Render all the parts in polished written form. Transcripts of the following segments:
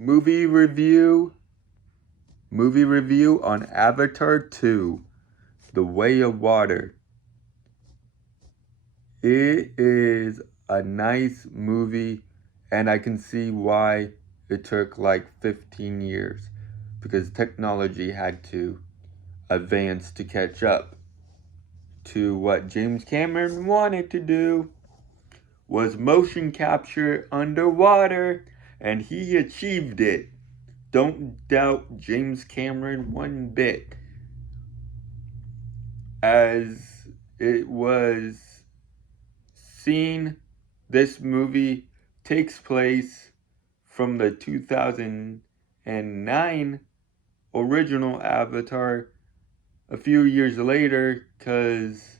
Movie review. Movie review on Avatar 2, The Way of Water. It is a nice movie, and I can see why it took like 15 years because technology had to advance to catch up to what James Cameron wanted to do was motion capture underwater, and he achieved it. Don't doubt James Cameron one bit. As it was seen, this movie takes place from the 2009 original Avatar a few years later because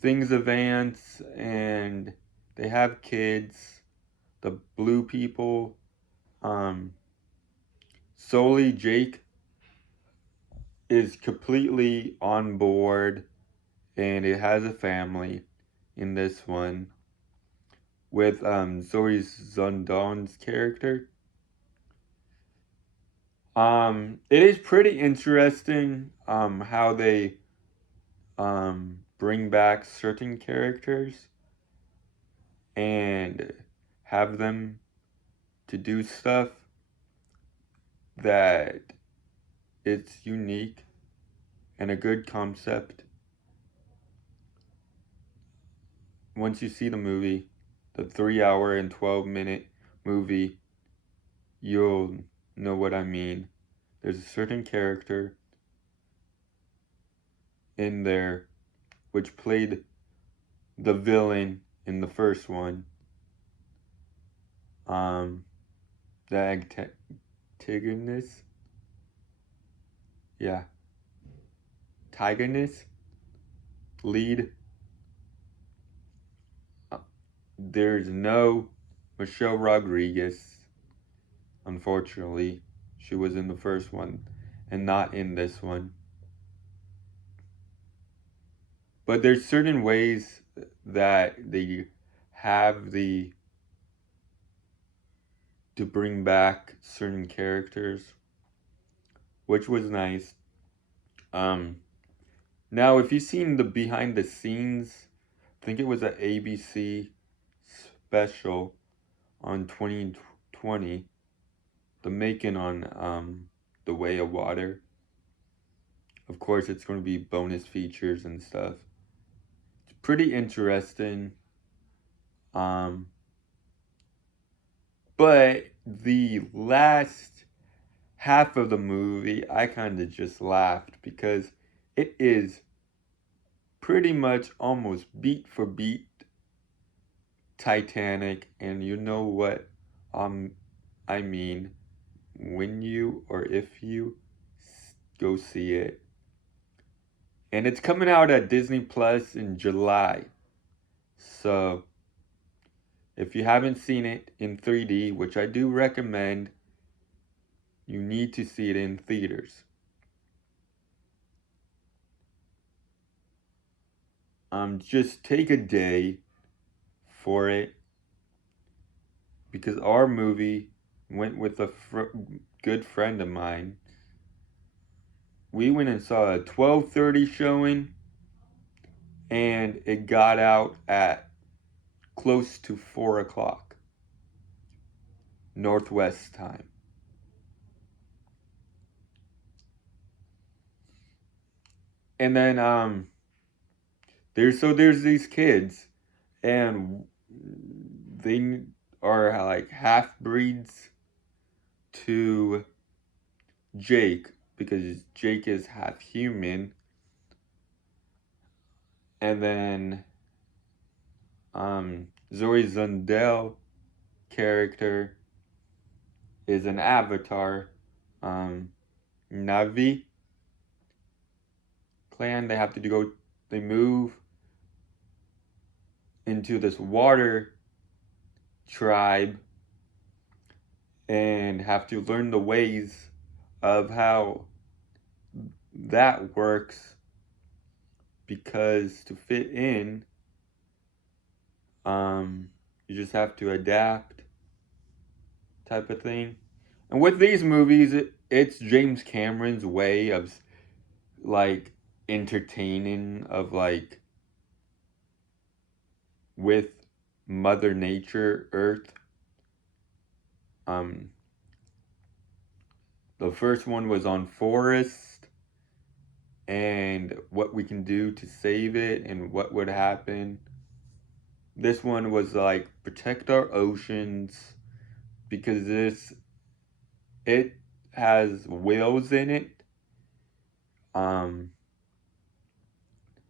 things advance and they have kids. The blue people, um, solely Jake is completely on board and it has a family in this one with Zoe Zundon's character. It is pretty interesting how they bring back certain characters and have them to do stuff that it's unique and a good concept. Once you see the movie, the 3 hour and 12-minute movie, you'll know what I mean. There's a certain character in there which played the villain in the first one. The antagonist. Yeah. Antagonist. Lead. There's no Michelle Rodriguez. Unfortunately, she was in the first one and not in this one. But there's certain ways that they have to bring back certain characters, which was nice. Now if you've seen the behind the scenes, I think it was an ABC special on 2020, the making on The Way of Water. Of course, it's going to be bonus features and stuff. It's pretty interesting. Um, but the last half of the movie, I kind of just laughed because it is pretty much almost beat for beat Titanic, and you know what I mean when you or if you go see it. And it's coming out at Disney Plus in July. So if you haven't seen it in 3D, which I do recommend, you need to see it in theaters. Just take a day for it because our movie went with a good friend of mine. We went and saw a 12:30 showing and it got out at close to 4 o'clock Northwest time. And then there's these kids and they are like half breeds to Jake because Jake is half human. And then Zoe Zundel character is an avatar. Navi clan, they move into this water tribe and have to learn the ways of how that works because to fit in, you just have to adapt type of thing. And with these movies, it's James Cameron's way of like entertaining of like with Mother Nature, Earth. Um, the first one was on forest and what we can do to save it and what would happen. This one was like protect our oceans because this it has whales in it. Um,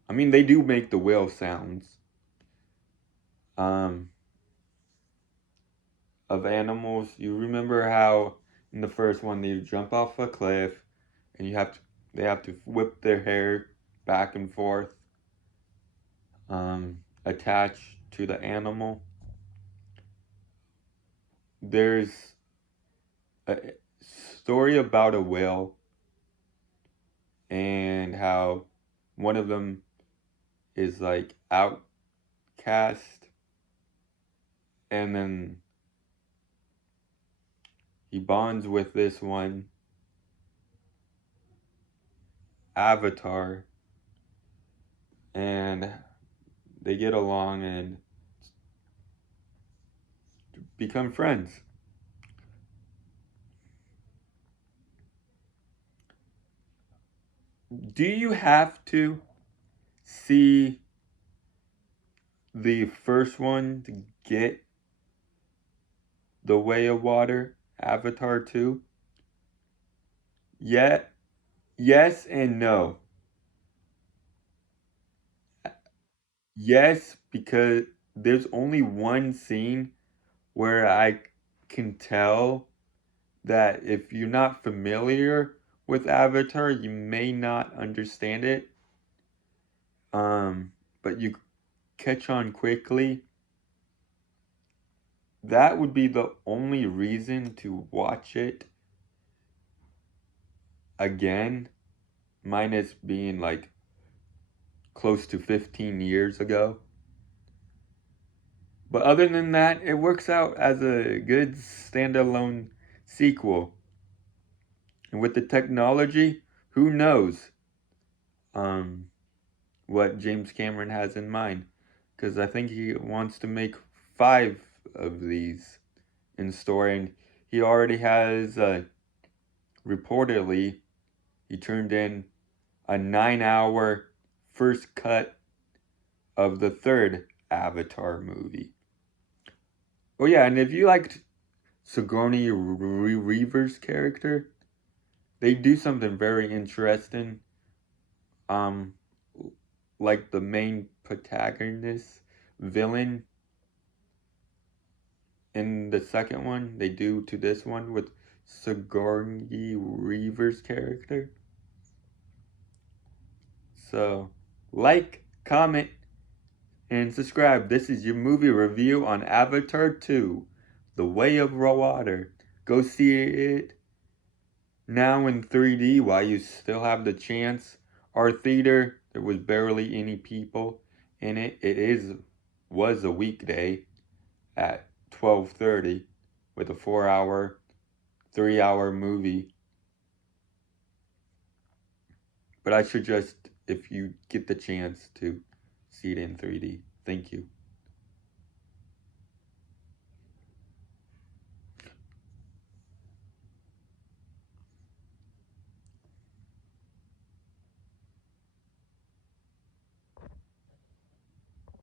I mean they do make the whale sounds. Um, of animals. You remember how in the first one they jump off a cliff and they have to whip their hair back and forth, attached to the animal. There's a story about a whale and how one of them is like outcast and then he bonds with this one avatar and they get along and become friends. Do you have to see the first one to get The Way of Water, Avatar 2? Yet, yes and no. Yes, because there's only one scene where I can tell that if you're not familiar with Avatar, you may not understand it. But you catch on quickly. That would be the only reason to watch it again, minus being like close to 15 years ago. But other than that, it works out as a good standalone sequel. And with the technology, who knows um, what James Cameron has in mind? Because I think he wants to make 5 of these in store, and he already has reportedly he turned in a 9-hour first cut of the third Avatar movie. Oh yeah, and if you liked Sigourney Weaver's character, they do something very interesting. Um, like the main protagonist villain in the second one, they do to this one with Sigourney Weaver's character. So, like, comment, and subscribe. This is your movie review on Avatar 2, The Way of Water. Go see it now in 3D while you still have the chance. Our theater, there was barely any people in it. Was a weekday at 12:30 with a 4-hour, 3-hour movie. But I suggest if you get the chance to see it in 3D. Thank you.